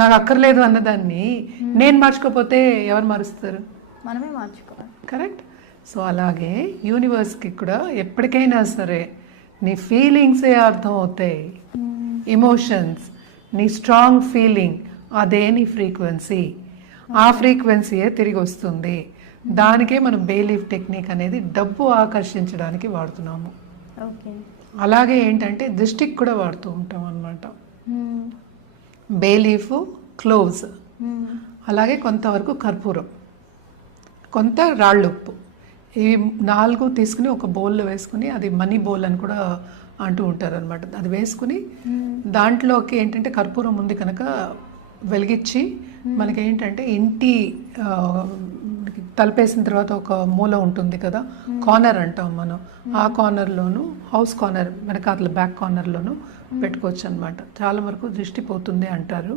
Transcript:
నాకు అక్కర్లేదు అన్నదాన్ని నేను మార్చుకోపోతే ఎవరు మారుస్తారు? మనమే మార్చుకోవాలి. కరెక్ట్. సో అలాగే యూనివర్స్కి కూడా ఎప్పటికైనా సరే నీ ఫీలింగ్సే అర్థం అవుతాయి. ఎమోషన్స్, నీ స్ట్రాంగ్ ఫీలింగ్, అదే నీ ఫ్రీక్వెన్సీ. ఆ ఫ్రీక్వెన్సీయే తిరిగి వస్తుంది. దానికే మనం బేలీఫ్ టెక్నిక్ అనేది డబ్బు ఆకర్షించడానికి వాడుతున్నాము. ఓకే. అలాగే ఏంటంటే దృష్టికి కూడా వాడుతూ ఉంటాం అన్నమాట. బేలీఫ్, క్లోవ్స్, అలాగే కొంతవరకు కర్పూరం, కొంత రాళ్ళుప్పు, ఈ 4 తీసుకుని ఒక బౌల్లో వేసుకుని, అది మనీ బౌల్ అని కూడా అంటూ ఉంటారు అనమాట. అది వేసుకుని దాంట్లోకి ఏంటంటే కర్పూరం ఉంది కనుక వెలిగించి మనకేంటంటే ఇంటి తలపేసిన తర్వాత ఒక మూల ఉంటుంది కదా, కార్నర్ అంటాం మనం, ఆ కార్నర్లోను, హౌస్ కార్నర్ వెనకాతల బ్యాక్ కార్నర్లోను పెట్టుకోవచ్చు అనమాట. చాలా వరకు దృష్టి పోతుంది అంటారు.